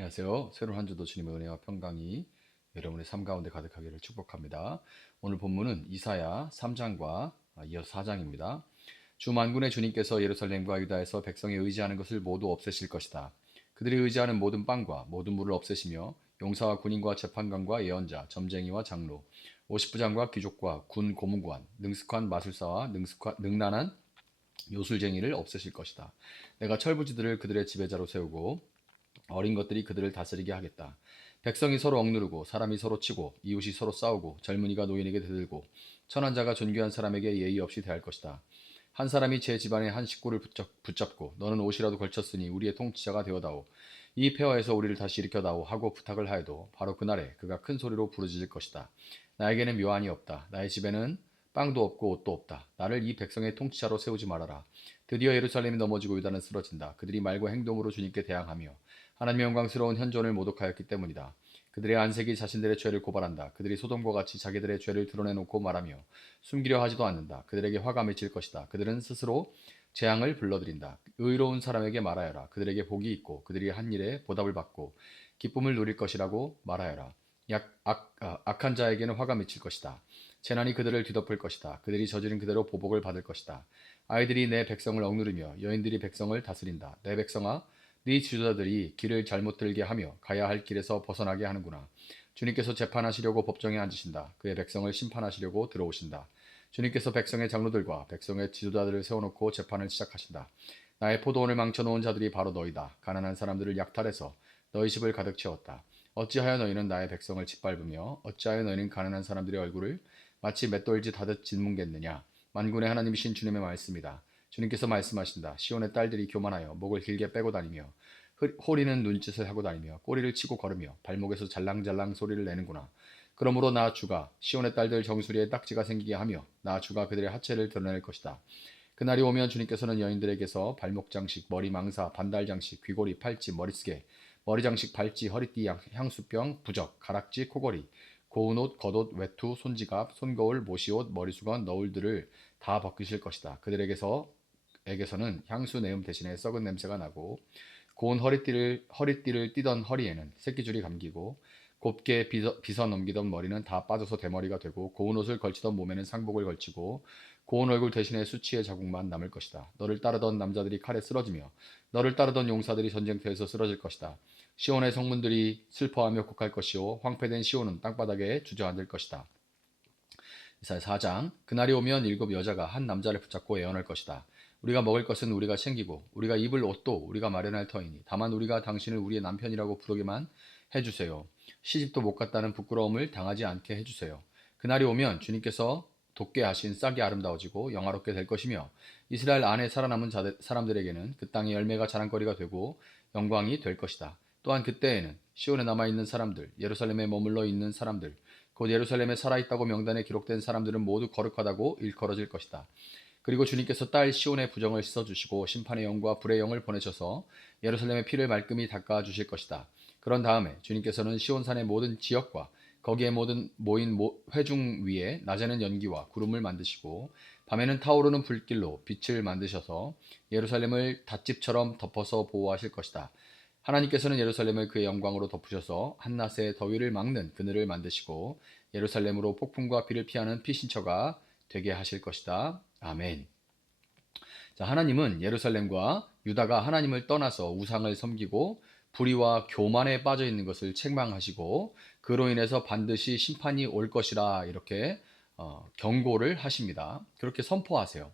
안녕하세요. 새로운 한 주도 주님의 은혜와 평강이 여러분의 삶 가운데 가득하기를 축복합니다. 오늘 본문은 이사야 3장과 이어 4장입니다. 주 만군의 주님께서 예루살렘과 유다에서 백성이 의지하는 것을 모두 없애실 것이다. 그들이 의지하는 모든 빵과 모든 물을 없애시며 용사와 군인과 재판관과 예언자, 점쟁이와 장로, 50부장과 귀족과 군 고문관, 능숙한 마술사와 능란한 요술쟁이를 없애실 것이다. 내가 철부지들을 그들의 지배자로 세우고 어린 것들이 그들을 다스리게 하겠다. 백성이 서로 억누르고 사람이 서로 치고 이웃이 서로 싸우고 젊은이가 노인에게 대들고 천한 자가 존귀한 사람에게 예의 없이 대할 것이다. 한 사람이 제 집안의 한 식구를 붙잡고 너는 옷이라도 걸쳤으니 우리의 통치자가 되어다오. 이 폐허에서 우리를 다시 일으켜다오 하고 부탁을 하여도 바로 그날에 그가 큰 소리로 부르짖을 것이다. 나에게는 묘안이 없다. 나의 집에는 빵도 없고 옷도 없다. 나를 이 백성의 통치자로 세우지 말아라. 드디어 예루살렘이 넘어지고 유다는 쓰러진다. 그들이 말과 행동으로 주님께 대항하며 하나님의 영광스러운 현존을 모독하였기 때문이다. 그들의 안색이 자신들의 죄를 고발한다. 그들이 소돔과 같이 자기들의 죄를 드러내놓고 말하며 숨기려 하지도 않는다. 그들에게 화가 맺힐 것이다. 그들은 스스로 재앙을 불러들인다. 의로운 사람에게 말하여라. 그들에게 복이 있고 그들이 한 일에 보답을 받고 기쁨을 누릴 것이라고 말하여라. 악한 자에게는 화가 맺힐 것이다. 재난이 그들을 뒤덮을 것이다. 그들이 저지른 그대로 보복을 받을 것이다. 아이들이 내 백성을 억누르며 여인들이 백성을 다스린다. 내 백성아, 네 지도자들이 길을 잘못 들게 하며 가야 할 길에서 벗어나게 하는구나. 주님께서 재판하시려고 법정에 앉으신다. 그의 백성을 심판하시려고 들어오신다. 주님께서 백성의 장로들과 백성의 지도자들을 세워놓고 재판을 시작하신다. 나의 포도원을 망쳐놓은 자들이 바로 너희다. 가난한 사람들을 약탈해서 너희 집을 가득 채웠다. 어찌하여 너희는 나의 백성을 짓밟으며 어찌하여 너희는 가난한 사람들의 얼굴을 마치 맷돌짓 하듯 짓뭉갰느냐. 만군의 하나님이신 주님의 말씀이다. 주님께서 말씀하신다. 시온의 딸들이 교만하여 목을 길게 빼고 다니며 호리는 눈짓을 하고 다니며 꼬리를 치고 걸으며 발목에서 잘랑잘랑 소리를 내는구나. 그러므로 나 주가 시온의 딸들 정수리에 딱지가 생기게 하며 나 주가 그들의 하체를 드러낼 것이다. 그날이 오면 주님께서는 여인들에게서 발목 장식, 머리 망사, 반달 장식, 귀고리, 팔찌, 머리쓰개, 머리 장식, 발찌, 허리띠, 향수병, 부적, 가락지, 코걸이, 고운 옷, 겉옷, 외투, 손지갑, 손거울, 모시옷, 머리수건, 너울들을 다 벗기실 것이다. 그들에게서는 향수 내음 대신에 썩은 냄새가 나고 고운 허리띠를 띠던 허리에는 새끼줄이 감기고 곱게 빗어 넘기던 머리는 다 빠져서 대머리가 되고 고운 옷을 걸치던 몸에는 상복을 걸치고 고운 얼굴 대신에 수치의 자국만 남을 것이다. 너를 따르던 남자들이 칼에 쓰러지며 너를 따르던 용사들이 전쟁터에서 쓰러질 것이다. 시온의 성문들이 슬퍼하며 곡할 것이요 황폐된 시온은 땅바닥에 주저앉을 것이다. 이사야 4장. 그날이 오면 일곱 여자가 한 남자를 붙잡고 애원할 것이다. 우리가 먹을 것은 우리가 챙기고 우리가 입을 옷도 우리가 마련할 터이니 다만 우리가 당신을 우리의 남편이라고 부르기만 해주세요. 시집도 못 갔다는 부끄러움을 당하지 않게 해주세요. 그날이 오면 주님께서 돋게 하신 싹이 아름다워지고 영화롭게 될 것이며 이스라엘 안에 살아남은 사람들에게는 그 땅의 열매가 자랑거리가 되고 영광이 될 것이다. 또한 그때에는 시온에 남아있는 사람들, 예루살렘에 머물러 있는 사람들, 곧 예루살렘에 살아있다고 명단에 기록된 사람들은 모두 거룩하다고 일컬어질 것이다. 그리고 주님께서 딸 시온의 부정을 씻어주시고 심판의 영과 불의 영을 보내셔서 예루살렘의 피를 말끔히 닦아주실 것이다. 그런 다음에 주님께서는 시온산의 모든 지역과 거기에 모인 회중 위에 낮에는 연기와 구름을 만드시고 밤에는 타오르는 불길로 빛을 만드셔서 예루살렘을 닷집처럼 덮어서 보호하실 것이다. 하나님께서는 예루살렘을 그의 영광으로 덮으셔서 한낮의 더위를 막는 그늘을 만드시고 예루살렘으로 폭풍과 비를 피하는 피신처가 되게 하실 것이다. 아멘. 자, 하나님은 예루살렘과 유다가 하나님을 떠나서 우상을 섬기고 불의와 교만에 빠져 있는 것을 책망하시고 그로 인해서 반드시 심판이 올 것이라 이렇게 경고를 하십니다. 그렇게 선포하세요.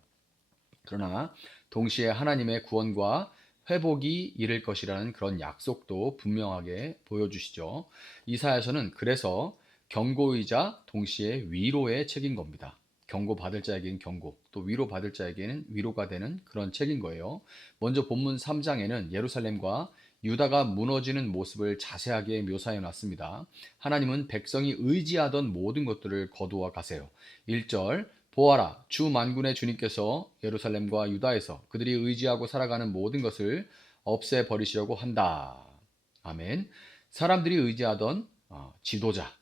그러나 동시에 하나님의 구원과 회복이 이를 것이라는 그런 약속도 분명하게 보여주시죠. 이사야서는 그래서 경고이자 동시에 위로의 책인 겁니다. 경고받을 자에게는 경고, 또 위로받을 자에게는 위로가 되는 그런 책인 거예요. 먼저 본문 3장에는 예루살렘과 유다가 무너지는 모습을 자세하게 묘사해 놨습니다. 하나님은 백성이 의지하던 모든 것들을 거두어 가세요. 1절 보아라, 주 만군의 주님께서 예루살렘과 유다에서 그들이 의지하고 살아가는 모든 것을 없애버리시려고 한다. 아멘. 사람들이 의지하던 지도자,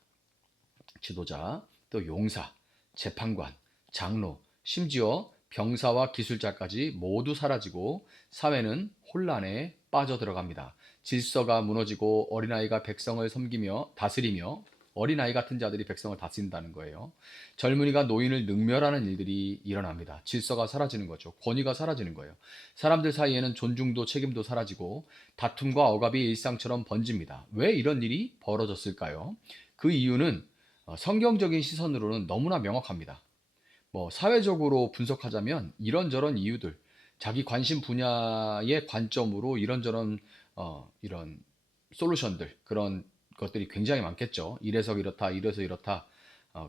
또 용사, 재판관, 장로, 심지어 병사와 기술자까지 모두 사라지고 사회는 혼란에 빠져들어갑니다. 질서가 무너지고 어린아이가 백성을 섬기며 다스리며 어린아이 같은 자들이 백성을 다스린다는 거예요. 젊은이가 노인을 능멸하는 일들이 일어납니다. 질서가 사라지는 거죠. 권위가 사라지는 거예요. 사람들 사이에는 존중도 책임도 사라지고 다툼과 억압이 일상처럼 번집니다. 왜 이런 일이 벌어졌을까요? 그 이유는 성경적인 시선으로는 너무나 명확합니다. 사회적으로 분석하자면 이런저런 이유들, 자기 관심 분야의 관점으로 이런저런 이런 솔루션들, 그런 것들이 굉장히 많겠죠. 이래서 이렇다, 이래서 이렇다,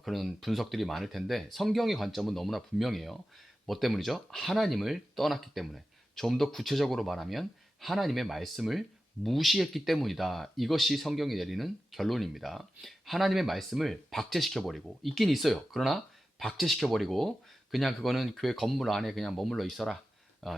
그런 분석들이 많을 텐데 성경의 관점은 너무나 분명해요. 뭐 때문이죠? 하나님을 떠났기 때문에. 좀 더 구체적으로 말하면 하나님의 말씀을 무시했기 때문이다. 이것이 성경이 내리는 결론입니다. 하나님의 말씀을 박제시켜버리고 있긴 있어요. 그러나 박제시켜버리고 그냥 그거는 교회 건물 안에 그냥 머물러 있어라.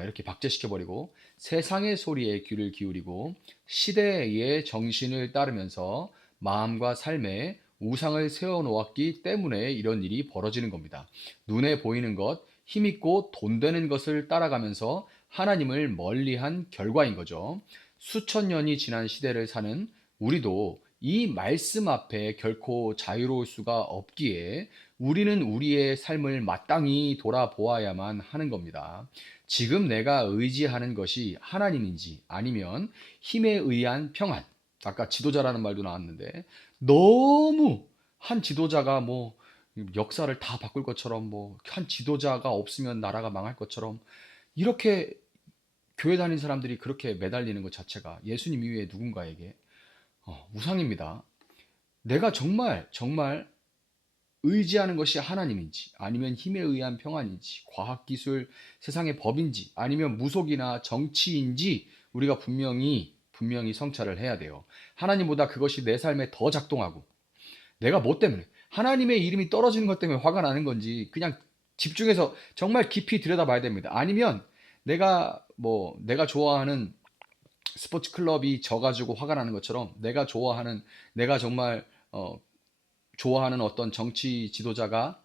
이렇게 박제시켜버리고 세상의 소리에 귀를 기울이고 시대의 정신을 따르면서 마음과 삶에 우상을 세워놓았기 때문에 이런 일이 벌어지는 겁니다. 눈에 보이는 것, 힘있고 돈 되는 것을 따라가면서 하나님을 멀리한 결과인 거죠. 수천 년이 지난 시대를 사는 우리도 이 말씀 앞에 결코 자유로울 수가 없기에 우리는 우리의 삶을 마땅히 돌아보아야만 하는 겁니다. 지금 내가 의지하는 것이 하나님인지 아니면 힘에 의한 평안. 아까 지도자라는 말도 나왔는데 너무 한 지도자가 역사를 다 바꿀 것처럼 한 지도자가 없으면 나라가 망할 것처럼 이렇게 교회 다니는 사람들이 그렇게 매달리는 것 자체가 예수님 이외에 누군가에게 우상입니다. 내가 정말 정말 의지하는 것이 하나님인지 아니면 힘에 의한 평안인지 과학기술 세상의 법인지 아니면 무속이나 정치인지 우리가 분명히 성찰을 해야 돼요. 하나님보다 그것이 내 삶에 더 작동하고 내가 뭐 때문에 하나님의 이름이 떨어지는 것 때문에 화가 나는 건지 그냥 집중해서 정말 깊이 들여다봐야 됩니다. 아니면 내가 좋아하는 스포츠 클럽이 져가지고 화가 나는 것처럼 내가 정말 좋아하는 어떤 정치 지도자가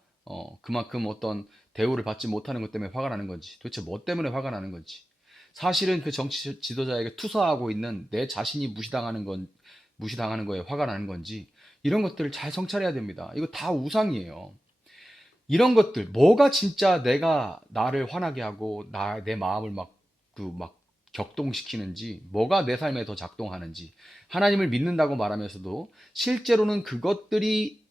그만큼 어떤 대우를 받지 못하는 것 때문에 화가 나는 건지 도대체 뭐 때문에 화가 나는 건지 사실은 그 정치 지도자에게 투사하고 있는 내 자신이 무시당하는 거에 화가 나는 건지 이런 것들을 잘 성찰해야 됩니다. 이거 다 우상이에요. 이런 것들 뭐가 진짜 나를 화나게 하고 내 마음을 막 격동시키는지 뭐가 내 삶에 더 작동하는지 하나님을 믿는다고 말하면서도 실제로는 그것들이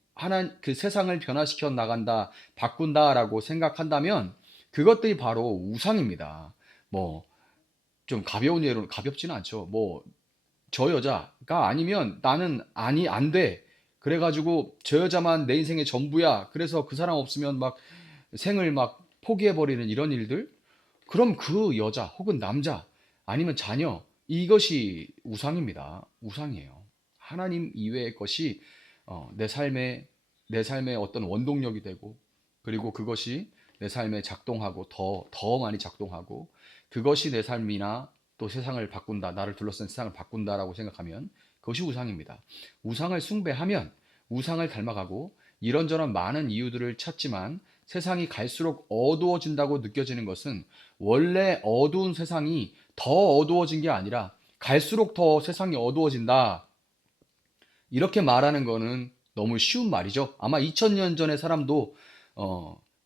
그 세상을 변화시켜 나간다 바꾼다라고 생각한다면 그것들이 바로 우상입니다. 좀 가벼운 예로 가볍지는 않죠. 저 여자가 아니면 나는 안 돼. 그래가지고 저 여자만 내 인생의 전부야. 그래서 그 사람 없으면 생을 포기해버리는 이런 일들. 그럼 그 여자 혹은 남자 아니면 자녀 이것이 우상입니다. 우상이에요. 하나님 이외의 것이 내 삶의 어떤 원동력이 되고 그리고 그것이 내 삶에 작동하고 더 많이 작동하고 그것이 내 삶이나 또 세상을 바꾼다, 나를 둘러싼 세상을 바꾼다라고 생각하면 그것이 우상입니다. 우상을 숭배하면 우상을 닮아가고 이런저런 많은 이유들을 찾지만 세상이 갈수록 어두워진다고 느껴지는 것은 원래 어두운 세상이 더 어두워진 게 아니라 갈수록 더 세상이 어두워진다. 이렇게 말하는 거는 너무 쉬운 말이죠. 아마 2000년 전의 사람도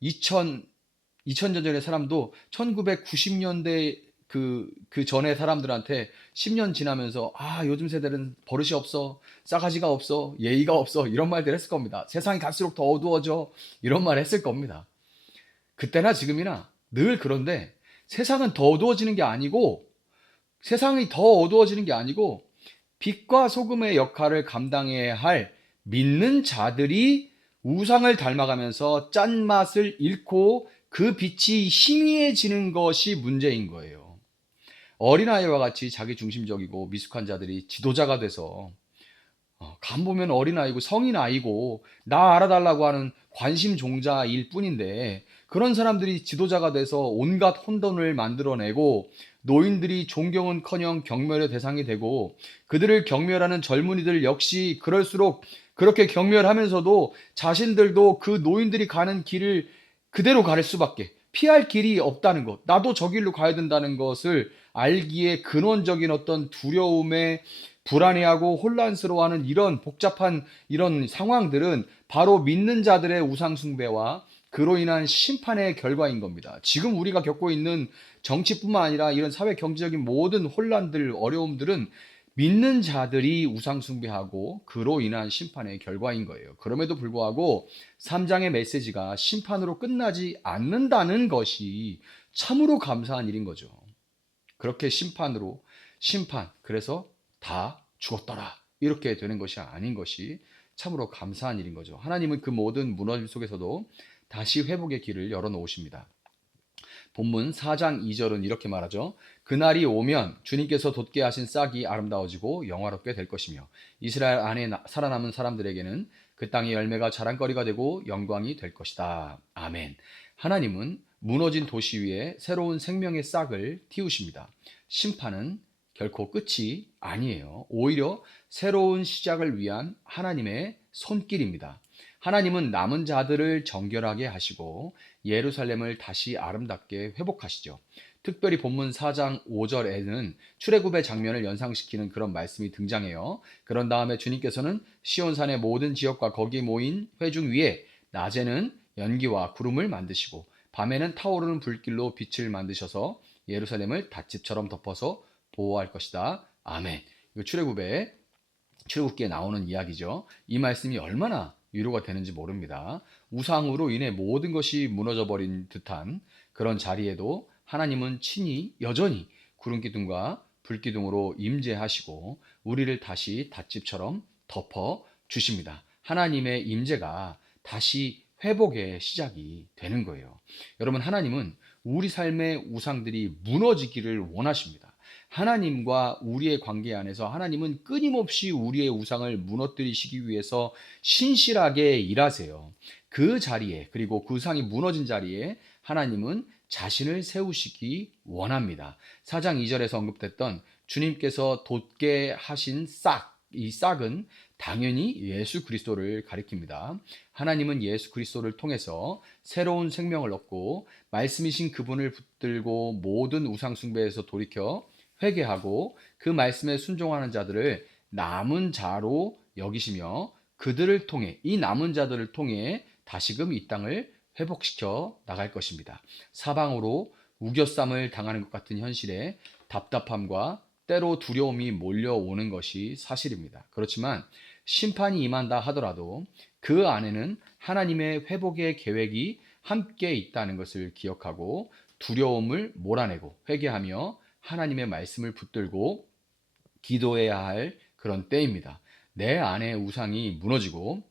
2000년 전의 사람도 1990년대 그 전에 사람들한테 10년 지나면서 요즘 세대는 버릇이 없어, 싸가지가 없어, 예의가 없어 이런 말들 했을 겁니다. 세상이 갈수록 더 어두워져 이런 말 했을 겁니다. 그때나 지금이나 늘 그런데 세상은 더 어두워지는 게 아니고 세상이 더 어두워지는 게 아니고 빛과 소금의 역할을 감당해야 할 믿는 자들이 우상을 닮아가면서 짠맛을 잃고 그 빛이 희미해지는 것이 문제인 거예요. 어린아이와 같이 자기중심적이고 미숙한 자들이 지도자가 돼서 간 보면 어린아이고 성인아이고 나 알아달라고 하는 관심 종자일 뿐인데 그런 사람들이 지도자가 돼서 온갖 혼돈을 만들어내고 노인들이 존경은커녕 경멸의 대상이 되고 그들을 경멸하는 젊은이들 역시 그럴수록 그렇게 경멸하면서도 자신들도 그 노인들이 가는 길을 그대로 갈 수밖에 피할 길이 없다는 것 나도 저 길로 가야 된다는 것을 알기에 근원적인 어떤 두려움에 불안해하고 혼란스러워하는 이런 복잡한 이런 상황들은 바로 믿는 자들의 우상숭배와 그로 인한 심판의 결과인 겁니다. 지금 우리가 겪고 있는 정치뿐만 아니라 이런 사회 경제적인 모든 혼란들, 어려움들은 믿는 자들이 우상숭배하고 그로 인한 심판의 결과인 거예요. 그럼에도 불구하고 3장의 메시지가 심판으로 끝나지 않는다는 것이 참으로 감사한 일인 거죠. 그렇게 심판, 그래서 다 죽었더라. 이렇게 되는 것이 아닌 것이 참으로 감사한 일인 거죠. 하나님은 그 모든 무너짐 속에서도 다시 회복의 길을 열어놓으십니다. 본문 4장 2절은 이렇게 말하죠. 그날이 오면 주님께서 돋게 하신 싹이 아름다워지고 영화롭게 될 것이며 이스라엘 안에 살아남은 사람들에게는 그 땅의 열매가 자랑거리가 되고 영광이 될 것이다. 아멘. 하나님은 무너진 도시 위에 새로운 생명의 싹을 틔우십니다. 심판은 결코 끝이 아니에요. 오히려 새로운 시작을 위한 하나님의 손길입니다. 하나님은 남은 자들을 정결하게 하시고 예루살렘을 다시 아름답게 회복하시죠. 특별히 본문 4장 5절에는 출애굽의 장면을 연상시키는 그런 말씀이 등장해요. 그런 다음에 주님께서는 시온산의 모든 지역과 거기 모인 회중 위에 낮에는 연기와 구름을 만드시고 밤에는 타오르는 불길로 빛을 만드셔서 예루살렘을 닷집처럼 덮어서 보호할 것이다. 아멘. 이거 출애굽기에 나오는 이야기죠. 이 말씀이 얼마나 위로가 되는지 모릅니다. 우상으로 인해 모든 것이 무너져 버린 듯한 그런 자리에도 하나님은 친히 여전히 구름기둥과 불기둥으로 임재하시고 우리를 다시 닷집처럼 덮어 주십니다. 하나님의 임재가 다시 회복의 시작이 되는 거예요. 여러분, 하나님은 우리 삶의 우상들이 무너지기를 원하십니다. 하나님과 우리의 관계 안에서 하나님은 끊임없이 우리의 우상을 무너뜨리시기 위해서 신실하게 일하세요. 그 자리에, 그리고 그 우상이 무너진 자리에 하나님은 자신을 세우시기 원합니다. 4장 2절에서 언급됐던 주님께서 돋게 하신 싹, 이 싹은 당연히 예수 그리스도를 가리킵니다. 하나님은 예수 그리스도를 통해서 새로운 생명을 얻고 말씀이신 그분을 붙들고 모든 우상 숭배에서 돌이켜 회개하고 그 말씀에 순종하는 자들을 남은 자로 여기시며 그들을 통해, 이 남은 자들을 통해 다시금 이 땅을 회복시켜 나갈 것입니다. 사방으로 우겨쌈을 당하는 것 같은 현실에 답답함과 때로 두려움이 몰려오는 것이 사실입니다. 그렇지만 심판이 임한다 하더라도 그 안에는 하나님의 회복의 계획이 함께 있다는 것을 기억하고 두려움을 몰아내고 회개하며 하나님의 말씀을 붙들고 기도해야 할 그런 때입니다. 내 안의 우상이 무너지고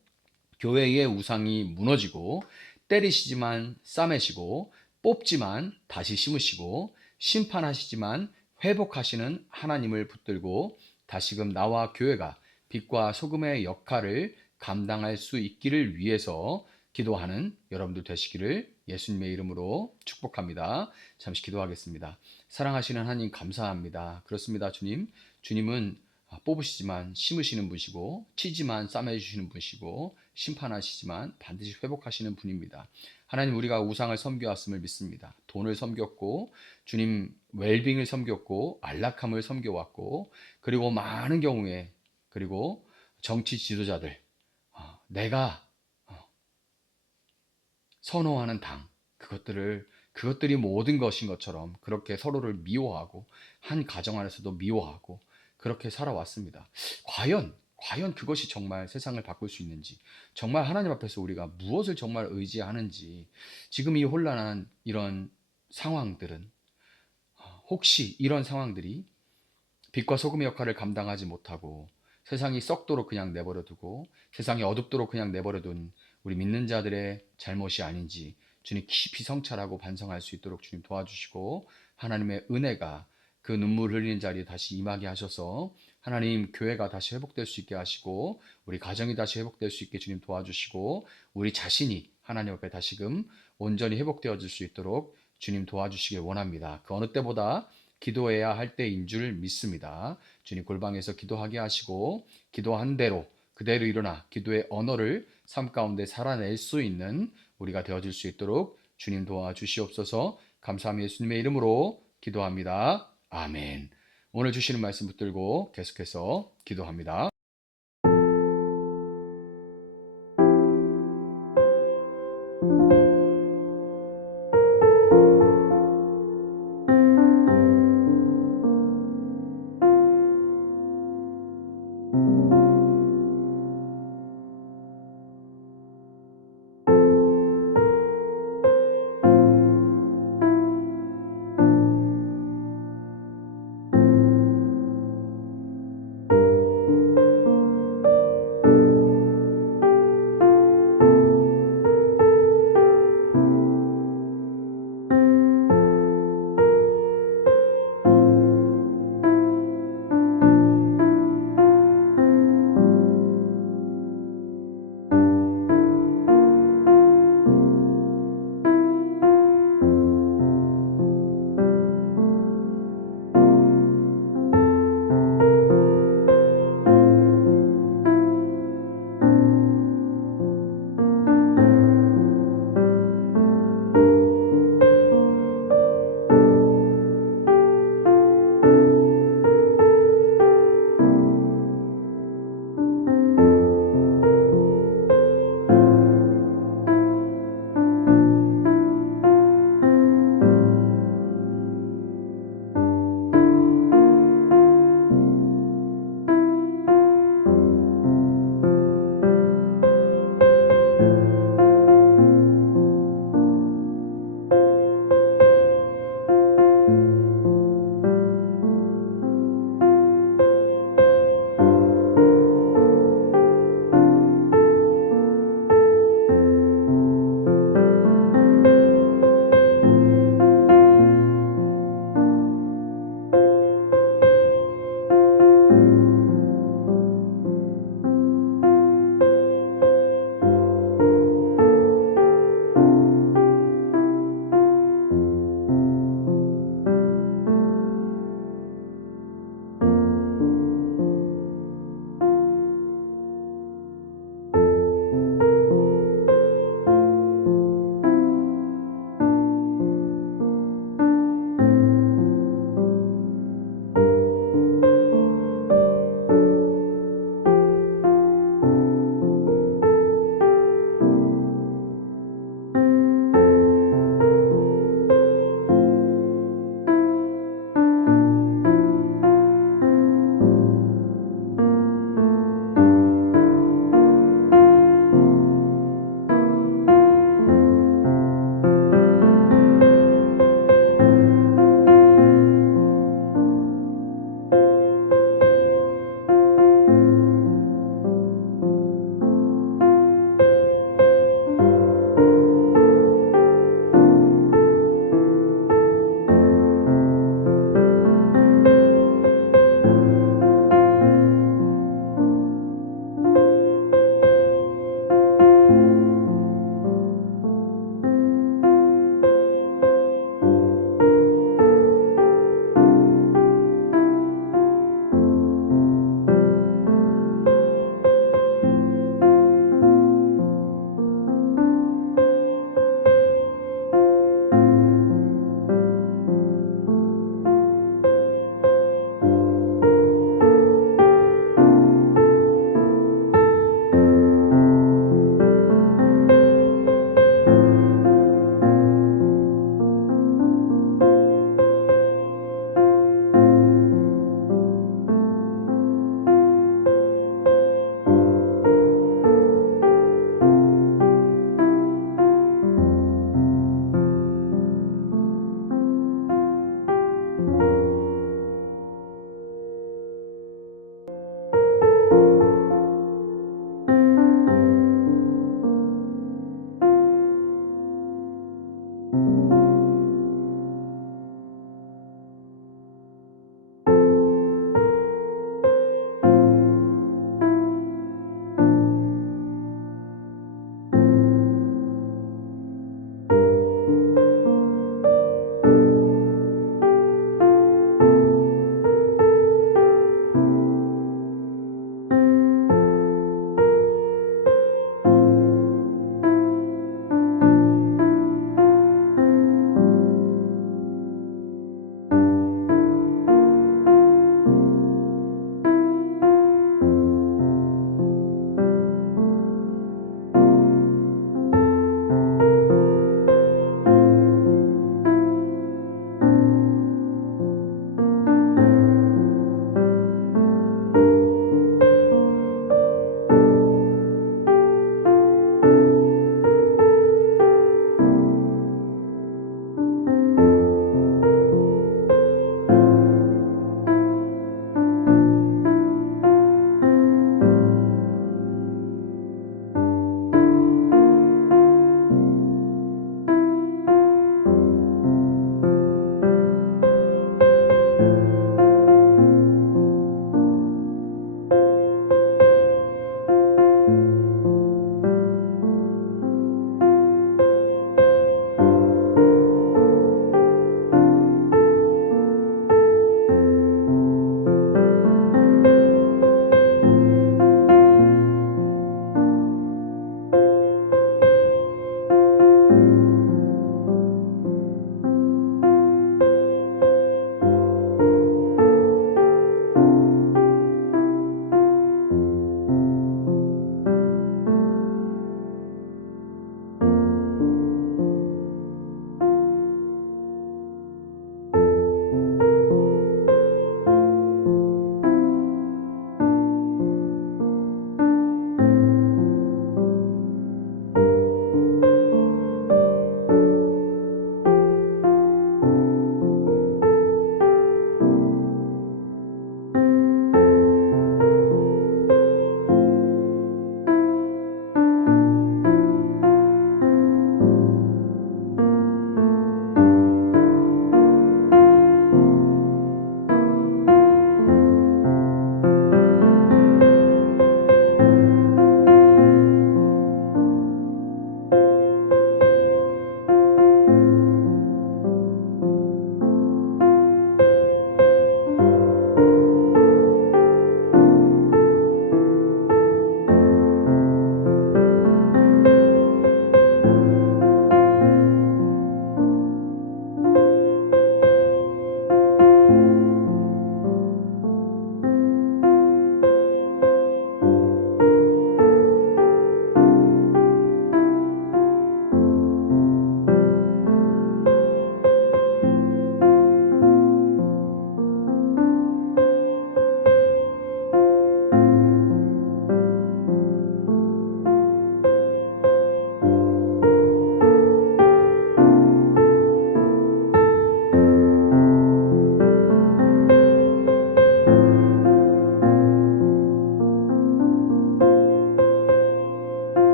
교회의 우상이 무너지고 때리시지만 싸매시고 뽑지만 다시 심으시고 심판하시지만 회복하시는 하나님을 붙들고 다시금 나와 교회가 빛과 소금의 역할을 감당할 수 있기를 위해서 기도하는 여러분들 되시기를 예수님의 이름으로 축복합니다. 잠시 기도하겠습니다. 사랑하시는 하나님 감사합니다. 그렇습니다, 주님. 주님은 뽑으시지만 심으시는 분이시고 치지만 싸매주시는 분이시고 심판하시지만 반드시 회복하시는 분입니다. 하나님, 우리가 우상을 섬겨왔음을 믿습니다. 돈을 섬겼고 주님 웰빙을 섬겼고 안락함을 섬겨왔고 그리고 많은 경우에 그리고 정치 지도자들 내가 선호하는 당 그것들이 모든 것인 것처럼 그렇게 서로를 미워하고 한 가정 안에서도 미워하고 그렇게 살아왔습니다. 과연 그것이 정말 세상을 바꿀 수 있는지, 정말 하나님 앞에서 우리가 무엇을 정말 의지하는지, 지금 이 혼란한 이런 상황들은 혹시 이런 상황들이 빛과 소금의 역할을 감당하지 못하고 세상이 썩도록 그냥 내버려두고 세상이 어둡도록 그냥 내버려둔 우리 믿는 자들의 잘못이 아닌지 주님 깊이 성찰하고 반성할 수 있도록 주님 도와주시고 하나님의 은혜가 그 눈물 흘리는 자리에 다시 임하게 하셔서 하나님 교회가 다시 회복될 수 있게 하시고 우리 가정이 다시 회복될 수 있게 주님 도와주시고 우리 자신이 하나님 앞에 다시금 온전히 회복되어질 수 있도록 주님 도와주시길 원합니다. 그 어느 때보다 기도해야 할 때인 줄 믿습니다. 주님 골방에서 기도하게 하시고 기도한 대로 그대로 일어나 기도의 언어를 삶 가운데 살아낼 수 있는 우리가 되어질 수 있도록 주님 도와주시옵소서. 감사함이 예수님의 이름으로 기도합니다. 아멘. 오늘 주시는 말씀 붙들고 계속해서 기도합니다.